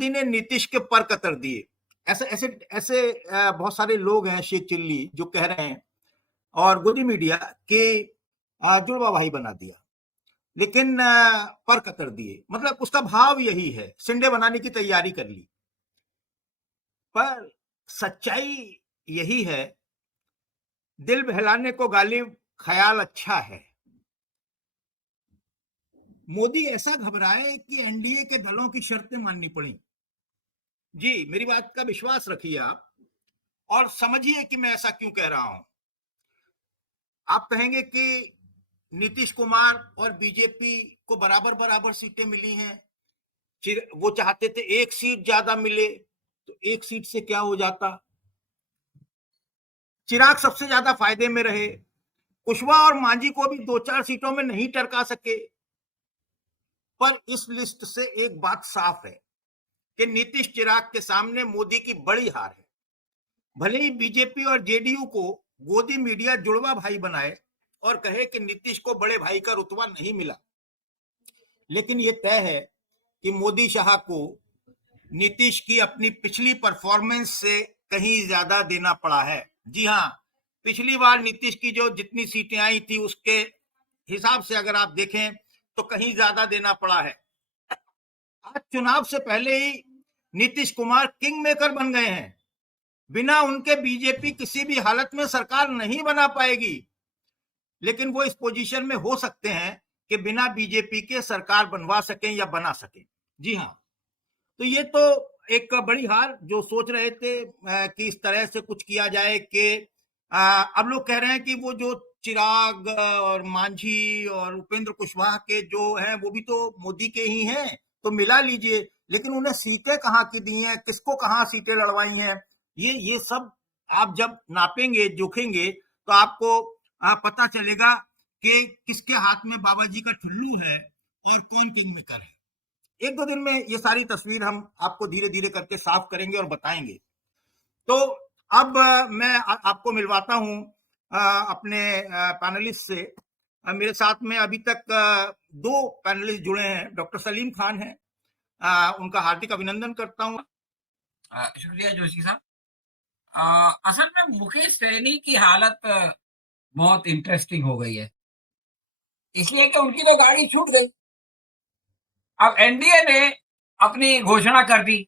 मोदी ने नीतीश के पर कतर दिए। ऐसे ऐसे ऐसे बहुत सारे लोग हैं शेख चिल्ली जो कह रहे हैं और गोदी मीडिया के जुड़वा भाई बना दिया, लेकिन पर कतर दिए, मतलब उसका भाव यही है, सिंडे बनाने की तैयारी कर ली। पर सच्चाई यही है, दिल बहलाने को गालिब ख्याल अच्छा है। मोदी ऐसा घबराए कि एनडीए के दलों की शर्तें माननी पड़ी। जी, मेरी बात का विश्वास रखिए आप और समझिए कि मैं ऐसा क्यों कह रहा हूं। आप कहेंगे कि नीतीश कुमार और बीजेपी को बराबर बराबर सीटें मिली हैं, वो चाहते थे एक सीट ज्यादा मिले, तो एक सीट से क्या हो जाता। चिराग सबसे ज्यादा फायदे में रहे, कुशवाहा और मांझी को भी 2-4 सीटों में नहीं टरका सके। पर इस लिस्ट से एक बात साफ है कि नीतीश चिराग के सामने मोदी की बड़ी हार है। भले ही बीजेपी और जेडीयू को गोदी मीडिया जुड़वा भाई बनाए और कहे कि नीतीश को बड़े भाई का रुतबा नहीं मिला, लेकिन यह तय है कि मोदी शाह को नीतीश की अपनी पिछली परफॉर्मेंस से कहीं ज्यादा देना पड़ा है। जी हां, पिछली बार नीतीश की जो जितनी सीटें आई थी उसके हिसाब से अगर आप देखें तो कहीं ज्यादा देना पड़ा है। आज चुनाव से पहले ही नीतीश कुमार किंग मेकर बन गए हैं। बिना उनके बीजेपी किसी भी हालत में सरकार नहीं बना पाएगी, लेकिन वो इस पोजीशन में हो सकते हैं कि बिना बीजेपी के सरकार बनवा सकें या बना सकें। जी हाँ, तो ये तो एक बड़ी हार, जो सोच रहे थे कि इस तरह से कुछ किया जाए कि अब लोग कह रहे हैं कि वो जो चिराग और मांझी और उपेंद्र कुशवाहा के जो हैं वो भी तो मोदी के ही हैं, तो मिला लीजिए। लेकिन उन्हें सीटें कहाँ की दी हैं, किसको कहाँ सीटें लड़वाई हैं, ये सब आप जब नापेंगे जोखेंगे तो आपको पता चलेगा कि किसके हाथ में बाबा जी का ठुल्लू है और कौन किंग मेकर है। 1-2 दिन में ये सारी तस्वीर हम आपको धीरे धीरे करके साफ करेंगे और बताएंगे। तो अब मैं आपको मिलवाता हूं अपने पैनलिस्ट से। मेरे साथ में अभी तक 2 पैनलिस्ट जुड़े हैं। डॉक्टर सलीम खान हैं, उनका हार्दिक अभिनंदन करता हूं। शुक्रिया जोशी साहब। असल में मुकेश सहनी की हालत बहुत इंटरेस्टिंग हो गई है, इसलिए कि उनकी तो गाड़ी छूट गई। अब एनडीए ने अपनी घोषणा कर दी,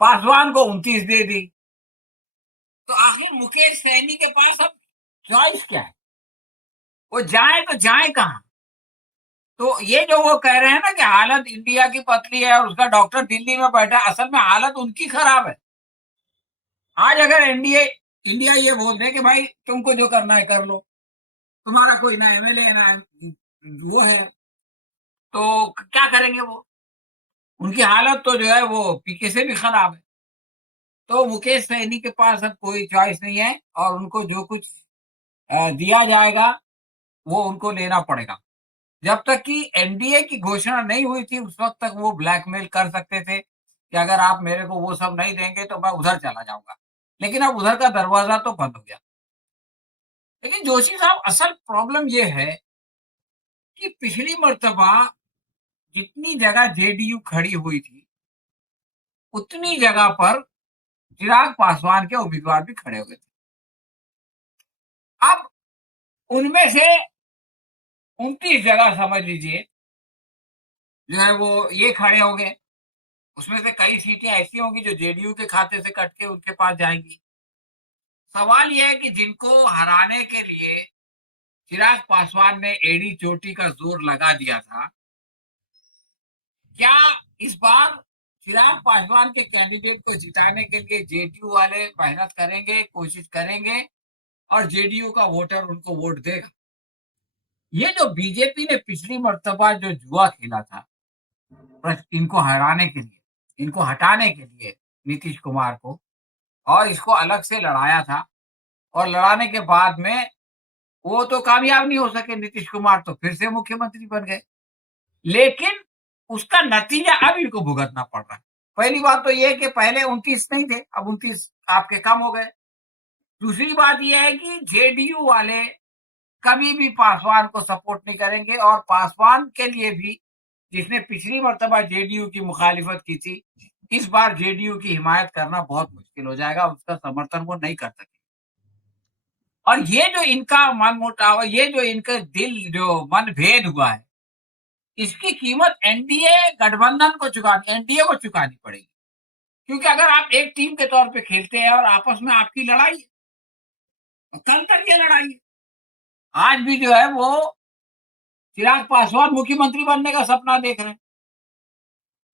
पासवान को 29 दे दी, तो आखिर मुकेश सहनी के पास अब चॉइस क्या है? वो जाए तो जाए कहां? तो ये जो वो कह रहे हैं ना कि हालत इंडिया की पतली है और उसका डॉक्टर दिल्ली में बैठा, असल में हालत उनकी खराब है। आज अगर एनडीए इंडिया ये बोल दे कि भाई तुमको जो करना है कर लो, तुम्हारा कोई ना एमएलए ना वो है, तो क्या करेंगे वो? उनकी हालत तो जो है वो पीके से भी खराब है। तो मुकेश सहनी के पास अब कोई चॉइस नहीं है और उनको जो कुछ दिया जाएगा वो उनको लेना पड़ेगा। जब तक कि एनडीए की घोषणा नहीं हुई थी उस वक्त तक वो ब्लैकमेल कर सकते थे कि अगर आप मेरे को वो सब नहीं देंगे तो मैं उधर चला जाऊंगा। लेकिन अब उधर का दरवाजा तो बंद हो गया। लेकिन जोशी साहब, असल प्रॉब्लम ये है कि पिछली मर्तबा जितनी जगह जेडीयू खड़ी हुई थी, उतनी जगह पर चिराग पासवान के उम्मीदवार भी खड़े हुए थे। अब उनमें से 29 जगह समझ लीजिए जो है वो ये खड़े होंगे। उसमें से कई सीटें ऐसी होंगी जो जेडीयू के खाते से कट के उनके पास जाएंगी। सवाल यह है कि जिनको हराने के लिए चिराग पासवान ने एड़ी चोटी का जोर लगा दिया था, क्या इस बार चिराग पासवान के कैंडिडेट को जिताने के लिए जेडीयू वाले मेहनत करेंगे, कोशिश करेंगे और जेडीयू का वोटर उनको वोट देगा? ये जो बीजेपी ने पिछली मर्तबा जो जुआ खेला था इनको हराने के लिए, इनको हटाने के लिए नीतीश कुमार को, और इसको अलग से लड़ाया था, और लड़ाने के बाद में वो तो कामयाब नहीं हो सके नीतीश कुमार, तो फिर से मुख्यमंत्री बन गए। लेकिन उसका नतीजा अब इनको भुगतना पड़ रहा है। पहली बात तो ये है कि पहले 29 नहीं थे, अब 29 आपके कम हो गए। दूसरी बात ये है कि जेडीयू वाले कभी भी पासवान को सपोर्ट नहीं करेंगे और पासवान के लिए भी जिसने पिछली मर्तबा जेडीयू की मुखालिफत की थी, इस बार जेडीयू की हिमायत करना बहुत मुश्किल हो जाएगा, उसका समर्थन वो नहीं कर सकेंगे। और ये जो इनका मनमुटाव है, ये जो इनका जो मनभेद हुआ है, इसकी कीमत एनडीए गठबंधन को एनडीए को चुकानी पड़ेगी। क्योंकि अगर आप एक टीम के तौर पे खेलते हैं और आपस में आपकी लड़ाई है, कल तक ये लड़ाई है। आज भी जो है वो चिराग पासवान मुख्यमंत्री बनने का सपना देख रहे हैं।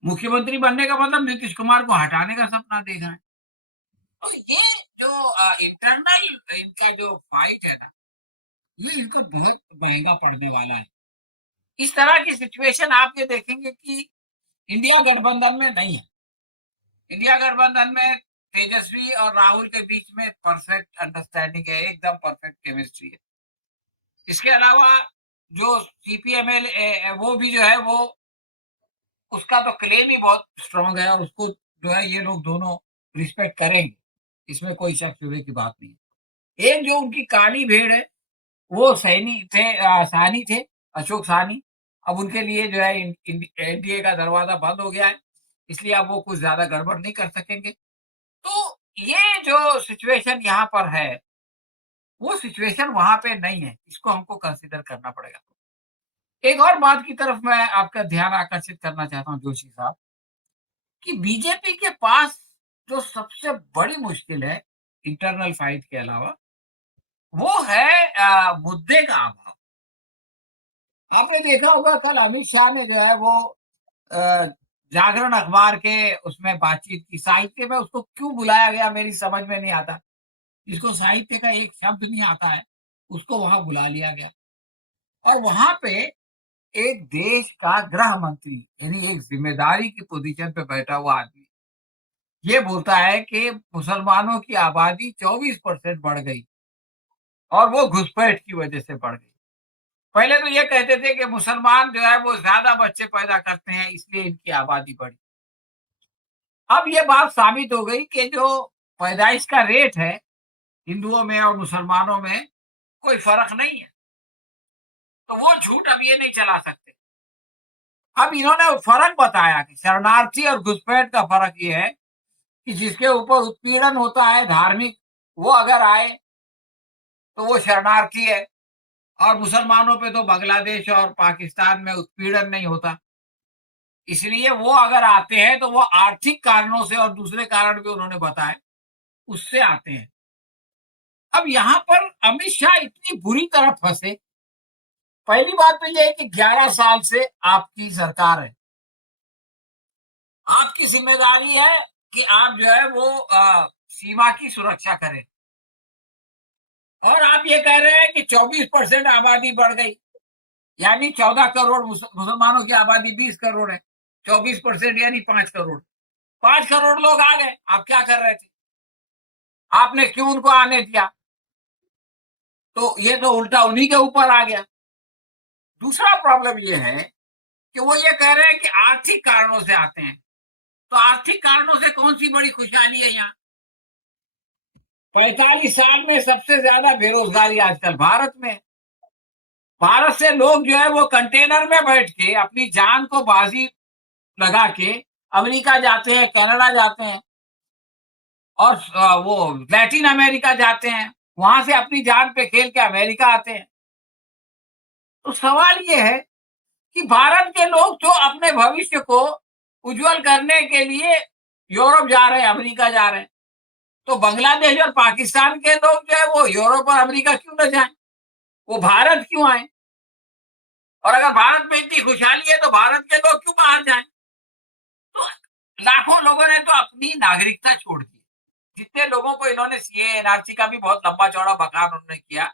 मुख्यमंत्री बनने का मतलब नीतीश कुमार को हटाने का सपना देख रहे हैं। और ये जो इंटरनल इनका जो फाइट है ना, ये इनको बहुत महंगा पड़ने वाला है। इस तरह की सिचुएशन आप ये देखेंगे कि इंडिया गठबंधन में नहीं है। इंडिया गठबंधन में तेजस्वी और राहुल के बीच में परफेक्ट अंडरस्टैंडिंग है, एकदम परफेक्ट केमिस्ट्री है। इसके अलावा जो सीपीएमएल वो भी जो है वो उसका तो क्लेम ही बहुत स्ट्रांग है और उसको जो है ये लोग दोनों रिस्पेक्ट करेंगे, इसमें कोई शक शुबे की बात नहीं है। एक जो उनकी काली भेड़ है वो साहनी थे, अशोक साहनी। अब उनके लिए जो है एनडीए का दरवाजा बंद हो गया है, इसलिए अब वो कुछ ज्यादा गड़बड़ नहीं कर सकेंगे। तो ये जो सिचुएशन यहाँ पर है वो सिचुएशन वहां पे नहीं है, इसको हमको कंसिडर करना पड़ेगा। एक और बात की तरफ मैं आपका ध्यान आकर्षित करना चाहता हूँ जोशी साहब, कि बीजेपी के पास जो सबसे बड़ी मुश्किल है इंटरनल फाइट के अलावा, वो है मुद्दे का अभाव। आपने देखा होगा कल अमित शाह ने जो है वो अ, जागरण अखबार के उसमें बातचीत की। साहित्य में उसको क्यों बुलाया गया मेरी समझ में नहीं आता। जिसको साहित्य का एक शब्द नहीं आता है उसको वहां बुला लिया गया और वहां पे एक देश का गृह मंत्री यानी एक जिम्मेदारी की पोजीशन पे बैठा हुआ आदमी ये बोलता है कि मुसलमानों की आबादी 24% बढ़ गई और वो घुसपैठ की वजह से बढ़ गई। पहले तो ये कहते थे कि मुसलमान जो है वो ज्यादा बच्चे पैदा करते हैं इसलिए इनकी आबादी बढ़ी। अब ये बात साबित हो गई कि जो पैदाइश का रेट है हिंदुओं में और मुसलमानों में कोई फर्क नहीं है, तो वो झूठ अब ये नहीं चला सकते। अब इन्होंने फर्क बताया कि शरणार्थी और घुसपैठ का फर्क ये है कि जिसके ऊपर उत्पीड़न होता है धार्मिक, वो अगर आए तो वो शरणार्थी है और मुसलमानों पे तो बांग्लादेश और पाकिस्तान में उत्पीड़न नहीं होता, इसलिए वो अगर आते हैं तो वो आर्थिक कारणों से और दूसरे कारण भी उन्होंने बताए उससे आते हैं। अब यहाँ पर अमित शाह इतनी बुरी तरह फंसे। पहली बात तो ये है कि 11 साल से आपकी सरकार है, आपकी जिम्मेदारी है कि आप जो है वो सीमा की सुरक्षा करें और आप ये कह रहे हैं कि 24% आबादी बढ़ गई, यानी 14 करोड़ मुसलमानों की आबादी 20 करोड़ है, 24% यानी 5 करोड़। 5 करोड़ लोग आ गए, आप क्या कर रहे थे? आपने क्यों उनको आने दिया? तो ये तो उल्टा उन्हीं के ऊपर आ गया। दूसरा प्रॉब्लम ये है कि वो ये कह रहे हैं कि आर्थिक कारणों से आते हैं, तो आर्थिक कारणों से कौन सी बड़ी खुशहाली है यहाँ? 45 साल में सबसे ज्यादा बेरोजगारी आजकल भारत में। भारत से लोग जो है वो कंटेनर में बैठ के अपनी जान को बाजी लगा के अमेरिका जाते हैं, कनाडा जाते हैं और वो लैटिन अमेरिका जाते हैं, वहां से अपनी जान पे खेल के अमेरिका आते हैं। तो सवाल ये है कि भारत के लोग जो अपने भविष्य को उज्जवल करने के लिए यूरोप जा रहे हैं, अमेरिका जा रहे हैं, तो बांग्लादेश और पाकिस्तान के लोग जो है वो यूरोप और अमेरिका क्यों न जाएं? वो भारत क्यों आए? और अगर भारत में इतनी खुशहाली है तो भारत के लोग क्यों बाहर जाएं? तो लाखों लोगों ने तो अपनी नागरिकता छोड़ दी। जितने लोगों को इन्होंने सीए एनआरसी का भी बहुत लंबा चौड़ा बखान उन्होंने किया,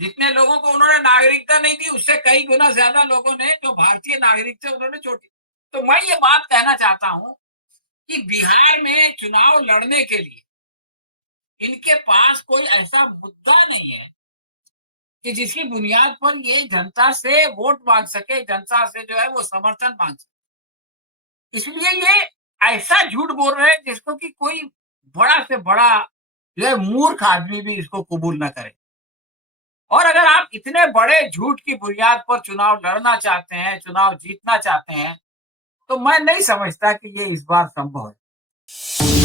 जितने लोगों को उन्होंने नागरिकता नहीं दी उससे कई गुना ज्यादा लोगों ने जो भारतीय नागरिक थे उन्होंने छोड़ी। तो मैं ये बात कहना चाहता हूं कि बिहार में चुनाव लड़ने के लिए इनके पास कोई ऐसा मुद्दा नहीं है कि जिसकी बुनियाद पर ये जनता से वोट मांग सके, जनता से जो है वो समर्थन मांग सके। इसलिए ये ऐसा झूठ बोल रहे हैं जिसको कि कोई बड़ा से बड़ा जो है मूर्ख आदमी भी इसको कबूल ना करे। और अगर आप इतने बड़े झूठ की बुनियाद पर चुनाव लड़ना चाहते हैं, चुनाव जीतना चाहते हैं, तो मैं नहीं समझता कि ये इस बार संभव है।